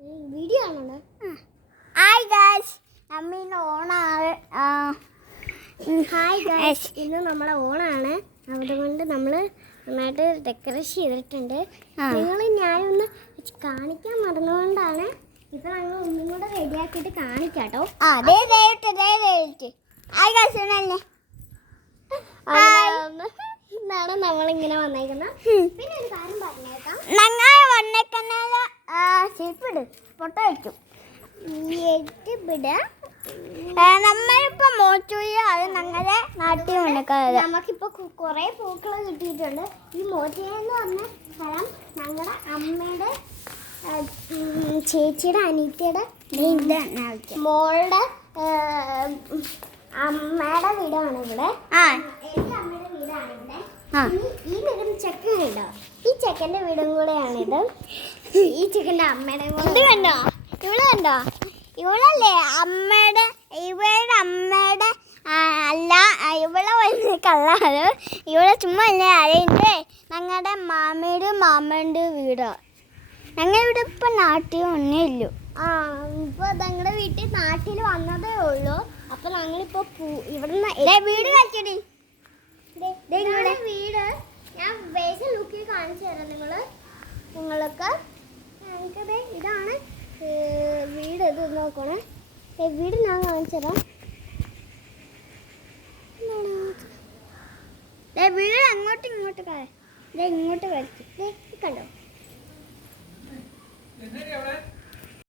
Video ആണോ? Hi guys, നമ്മിന്ന് ഓണാണ്. Hi guys, ഇന്ന് നമ്മളെ ഓണാണ്. അതുകൊണ്ട് നമ്മൾ നന്നായിട്ട് ഡെക്കറേറ്റ് ചെയ്തിട്ടുണ്ട്. നിങ്ങൾ ഞാനൊന്ന് കാണിക്കാൻ മറന്നുകൊണ്ടാണ്. ഇപ്പൊ ഞങ്ങൾ ഒന്നും കൂടെ റെഡിയാക്കിയിട്ട് കാണിക്കാട്ടോ. ഇന്നാണ് നമ്മളിങ്ങനെ വന്നേക്കുന്നത്. പിന്നെ ഒരു കാര്യം പറഞ്ഞേക്കാം, പൊട്ട വയ്ക്കും നമ്മളിപ്പോ മോച്ചൂരി അത് ഞങ്ങളുടെ നാട്ടിൽ മണക്കാറ്. നമുക്കിപ്പോ കുറെ പൂക്കൾ കിട്ടിയിട്ടുണ്ട്. ഈ മോച്ചൂരി എന്ന് പറഞ്ഞ സ്ഥലം ഞങ്ങളുടെ അമ്മയുടെ ചേച്ചിയുടെ അനിയത്തിയുടെ മോളുടെ അമ്മയുടെ വീടാണ് ഇവിടെ. എൻ്റെ അമ്മയുടെ വീടാണ് ഇവിടെ. ഈ വീടും ചെക്കനുണ്ടോ? ഈ ചെക്കൻ്റെ വീടും കൂടെയാണിത്. ഈ ചെക്കൻ്റെ അമ്മയുടെ കൂടെ കണ്ടോ? ഇവിടെ കണ്ടോ? ഇവളല്ലേ അമ്മയുടെ, ഇവളുടെ അമ്മയുടെ അല്ല, ഇവളെ വലിയ കള്ളാണ്. ഇവിടെ ചുമ്മാ അല്ലേ അറിയണ്ടേ? ഞങ്ങളുടെ മാമയുടെ വീടാ. ഞങ്ങളിവിടെ ഇപ്പം നാട്ടിൽ ഒന്നേ ഇല്ലു. ഇപ്പോൾ ഞങ്ങളുടെ വീട്ടിൽ നാട്ടിൽ വന്നതേ ഉള്ളൂ. അപ്പം ഞങ്ങളിപ്പോൾ ഇവിടുന്ന് വീട് കളിച്ചടി. വീട് ഞാൻ ബേസിൽ ലുക്കിൽ കാണിച്ചു തരാം നിങ്ങൾക്ക്. ഞങ്ങൾക്കത് ഇതാണ് വീട്. ഇത് നോക്കണേ, വീട് ഞാൻ കാണിച്ചു തരാം. വീട് അങ്ങോട്ടും ഇങ്ങോട്ട് ഇങ്ങോട്ട് വരച്ചു കണ്ടോ?